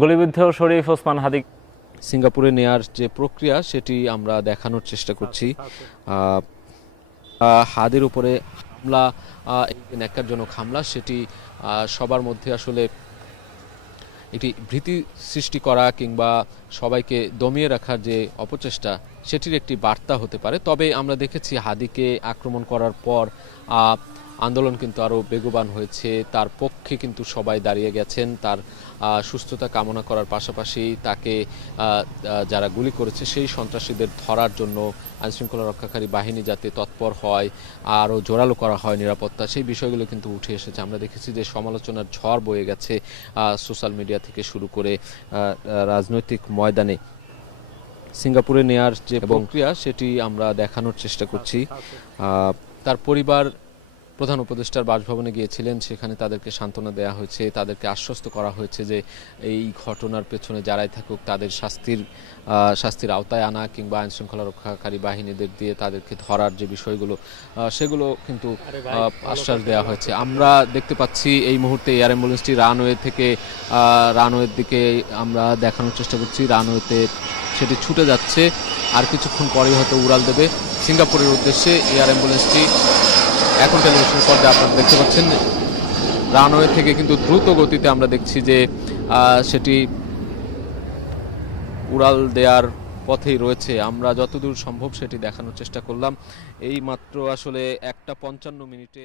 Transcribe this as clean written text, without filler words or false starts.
গুলিবিদ্ধ শরীফ ওসমান হাদি সিঙ্গাপুরে নেয়ার যে প্রক্রিয়া সেটি আমরা দেখানোর চেষ্টা করছি। হাদির উপরে হামলা, এই যে ন্যাক্কারজনক হামলা, সেটি সবার মধ্যে আসলে একটি ভীতি সৃষ্টি করা কিংবা সবাইকে দমিয়ে রাখার যে অপচেষ্টা, সেটির একটি বার্তা হতে পারে। তবে আমরা দেখেছি হাদিকে আক্রমণ করার পর আন্দোলন কিন্তু আরও বেগবান হয়েছে। তার পক্ষে কিন্তু সবাই দাঁড়িয়ে গেছেন। তার সুস্থতা কামনা করার পাশাপাশি তাকে যারা গুলি করেছে সেই সন্ত্রাসীদের ধরার জন্য আইনশৃঙ্খলা রক্ষাকারী বাহিনী যাতে তৎপর হয়, আরও জোরালো করা হয় নিরাপত্তা, সেই বিষয়গুলো কিন্তু উঠে এসেছে। আমরা দেখেছি যে সমালোচনার ঝড় বয়ে গেছে সোশ্যাল মিডিয়া থেকে শুরু করে রাজনৈতিক ময়দানে। সিঙ্গাপুরে নেয়ার যে প্রক্রিয়া সেটি আমরা দেখানোর চেষ্টা করছি। তার পরিবার প্রধান উপদেষ্টার বাসভবনে গিয়েছিলেন, সেখানে তাদেরকে সান্ত্বনা দেওয়া হয়েছে, তাদেরকে আশ্বস্ত করা হয়েছে যে এই ঘটনার পেছনে যারাই থাকুক তাদের শাস্তির আওতায় আনা কিংবা আইনশৃঙ্খলা রক্ষাকারী বাহিনীদের দিয়ে তাদেরকে ধরার যে বিষয়গুলো, সেগুলো কিন্তু আশ্বাস দেওয়া হয়েছে। আমরা দেখতে পাচ্ছি এই মুহূর্তে এয়ার অ্যাম্বুলেন্সটি রানওয়ের দিকে আমরা দেখানোর চেষ্টা করছি। রানওয়েতে সেটি ছুটে যাচ্ছে, আর কিছুক্ষণ পরেই হয়তো উড়াল দেবে সিঙ্গাপুরের উদ্দেশ্যে এয়ার অ্যাম্বুলেন্সটি। এখন টেলিভিশনের পর্দায় আপনারা দেখতে পাচ্ছেন রানওয়ে থেকে কিন্তু দ্রুত গতিতে আমরা দেখছি যে সেটি উড়াল দেওয়ার পথেই রয়েছে। আমরা যতদূর সম্ভব সেটি দেখানোর চেষ্টা করলাম। এই মাত্র আসলে 1:55 মিনিটে